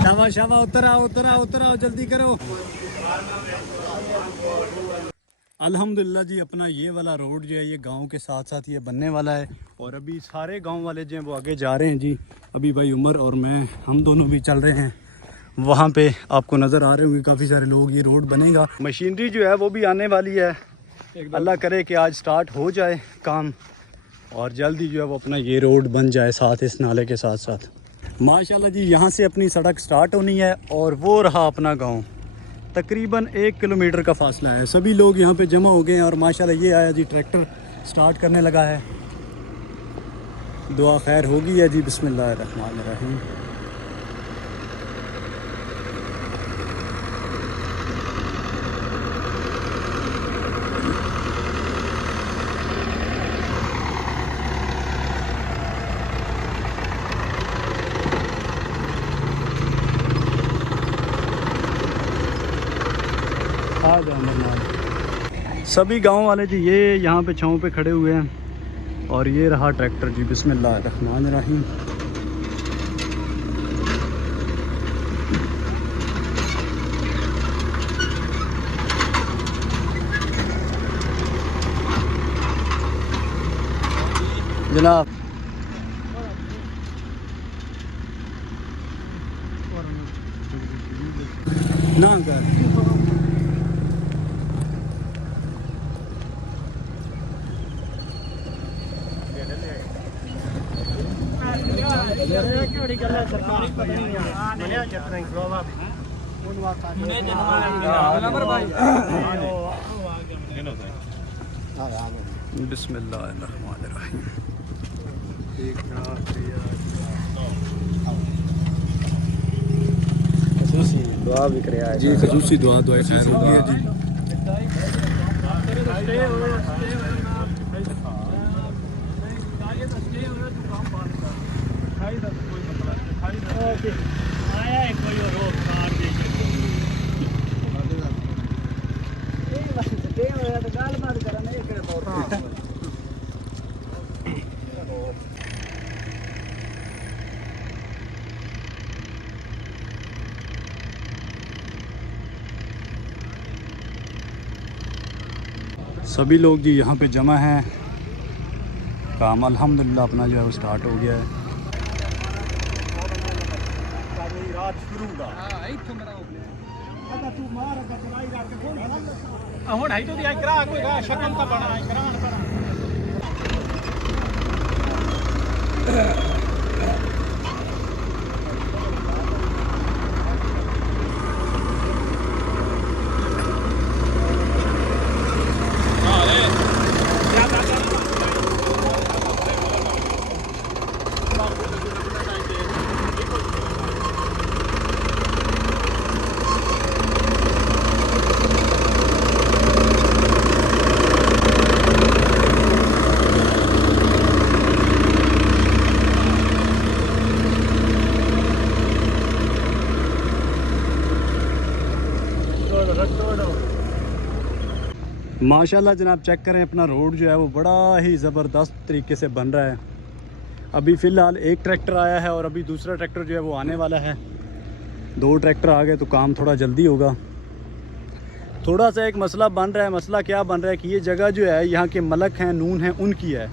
शाबा शाबा, उतर आओ उतर आओ उतर आओ, जल्दी करो। अल्हम्दुलिल्लाह जी, अपना ये वाला रोड जो है ये गांव के साथ साथ ये बनने वाला है। और अभी सारे गांव वाले जो हैं वो आगे जा रहे हैं जी। अभी भाई उमर और मैं, हम दोनों भी चल रहे हैं। वहाँ पे आपको नज़र आ रहे होंगे काफ़ी सारे लोग। ये रोड बनेगा, मशीनरी जो है वो भी आने वाली है। अल्लाह करे कि आज स्टार्ट हो जाए काम और जल्दी जो है वो अपना ये रोड बन जाए साथ इस नाले के साथ साथ। माशाल्लाह जी, यहाँ से अपनी सड़क स्टार्ट होनी है और वो रहा अपना गांव। तकरीबन 1 किलोमीटर का फासला है। सभी लोग यहाँ पे जमा हो गए हैं और माशाल्लाह ये आया जी ट्रैक्टर स्टार्ट करने लगा है। दुआ खैर होगी है जी। बिस्मिल्लाहिर्रहमानिर्रहीम। सभी गांव वाले जी ये यहाँ पे छाँव पे खड़े हुए हैं और ये रहा ट्रैक्टर जी। बिस्मिल्लाहिर्रहमानिर्रहीम। जनाब ना कर बिस्मिल्लाहिर्रहमानिर्रहीम। दुआ भी करे जी, खसूसी दुआ दुआ खैर होगी है जी। सभी लोग जी यहाँ पे जमा हैं। काम अल्हम्दुलिल्लाह अपना जो है वो स्टार्ट हो गया है। माशाल्लाह जनाब, चेक करें अपना रोड जो है वो बड़ा ही ज़बरदस्त तरीके से बन रहा है। अभी फ़िलहाल एक ट्रैक्टर आया है और अभी दूसरा ट्रैक्टर जो है वो आने वाला है। 2 ट्रैक्टर आ गए तो काम थोड़ा जल्दी होगा। थोड़ा सा एक मसला बन रहा है। मसला क्या बन रहा है कि ये जगह जो है यहाँ के मलक हैं, नून हैं, उनकी है।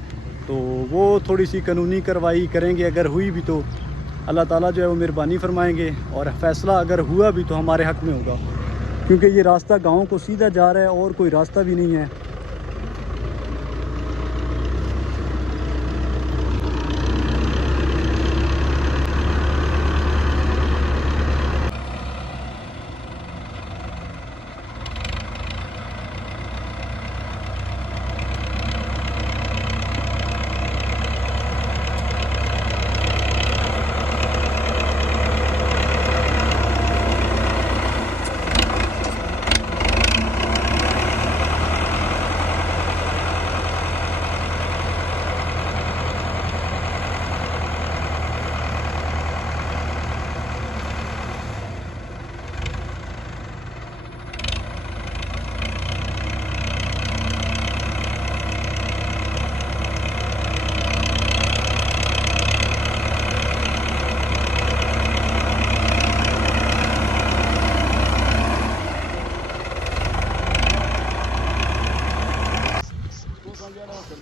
तो वो थोड़ी सी कानूनी कार्रवाई करेंगे। अगर हुई भी तो अल्लाह ताला जो है वो मेहरबानी फरमाएंगे और फ़ैसला अगर हुआ भी तो हमारे हक़ में होगा, क्योंकि ये रास्ता गांव को सीधा जा रहा है और कोई रास्ता भी नहीं है।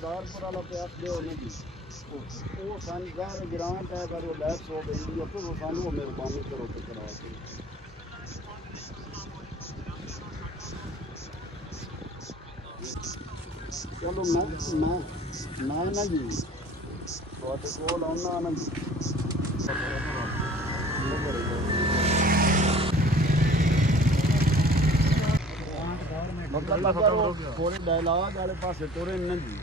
सरदारपुर वाला प्यास दे नहीं वो सन जहर ग्रांट है पर वो लैप्स हो गई है फिर वो सानू मेहरबानी करो के करा के चलो मैं ना जी ਤੁਹਾਡੇ ਕੋਲ ਆਉਣਾ ਨਾ ਜੀ मतलब थोड़े डायलॉग वाले पास टोरे न जी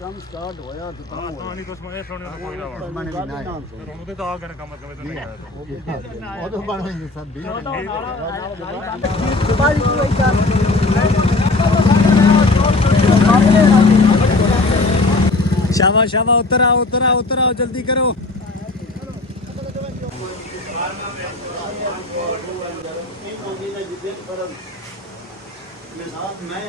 काम स्टार्ट होया तो काम होया ਨਹੀਂ ਕੁਛ ਮੈਂ ਸੁਣਿਆ ਕੋਈ ਨਾ ਫਿਰ ਉਹਦੇ ਤਾਂ ਆ ਗਏ ਕੰਮ ਕਮੇ ਤੋਂ ਨਹੀਂ ਆਇਆ ਉਹ ਤਾਂ ਬਣ ਗਈ ਸਭ ਵੀ शाबाश शाबाश उतर आओ जल्दी करो मैं